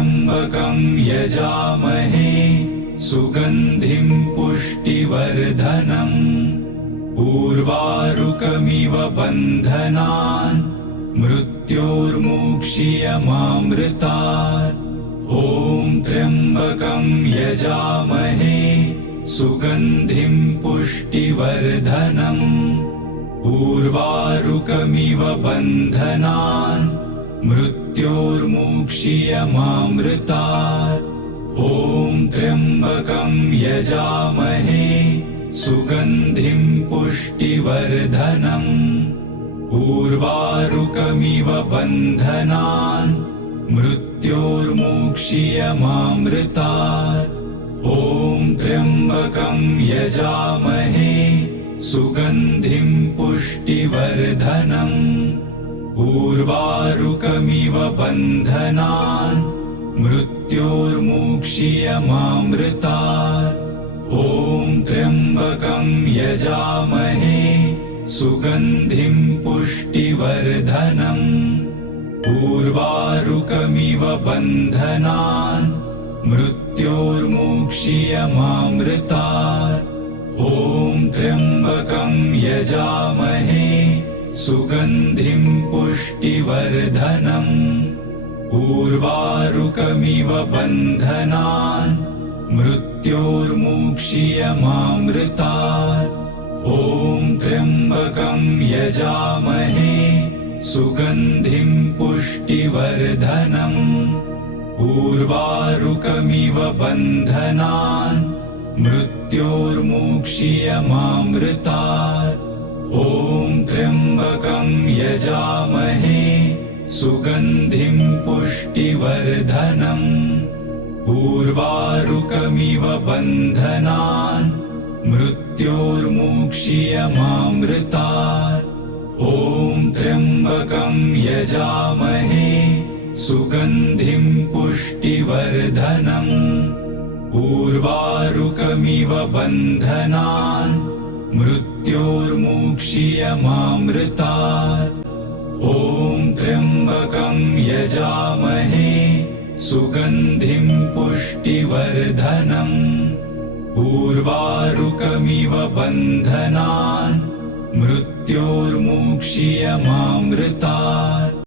त्र्यम्बकं यजामहे सुगन्धिं पुष्टिवर्धनम् उर्वारुकमिव बन्धनान् मृत्योर्मुक्षीयमामृतात्। ॐ त्र्यम्बकं यजामहे सुगन्धिं पुष्टिवर्धनम् उर्वारुकमिव बन्धनान् मृत्योर्मुक्षीयमामृतात्। ॐ त्र्यम्बकं यजामहे सुगन्धिं पुष्टिवर्धनम् उर्वारुकमिव बन्धनान् मृत्योर्मुक्षीयमामृतात्। ॐ त्र्यम्बकं यजामहे सुगन्धिं पुष्टिवर्धनम् उर्वारुकमिव बन्धनान् मृत्योर्मुक्षीयमामृतात्। ॐ त्र्यम्बकं यजामहे सुगन्धिं पुष्टिवर्धनम् उर्वारुकमिव बन्धनान् मृत्योर्मुक्षीयमामृतात्। ॐ त्र्यम्बकं यजामहे सुगन्धिं पुष्टिवर्धनम् उर्वारुकमिव बन्धनान् मृत्योर्मुक्षीयमामृतात्। ॐ त्र्यम्बकं यजामहे सुगन्धिं पुष्टिवर्धनम् उर्वारुकमिव बन्धनान् मृत्योर्मुक्षीयमामृतात्। ॐ त्र्यम्बकं यजामहे सुगन्धिं पुष्टिवर्धनम् उर्वारुकमिव बन्धनान् मृत्योर्मुक्षीयमामृतात्। ॐ त्र्यम्बकं यजामहे सुगन्धिं पुष्टिवर्धनम् उर्वारुकमिव बन्धनान् मृत्योर्मुक्षीयमामृतात्। ॐ त्र्यम्बकं यजामहे सुगन्धिं पुष्टिवर्धनम् उर्वारुकमिव बन्धनान् मृत्योर्मुक्षीयमामृतात्।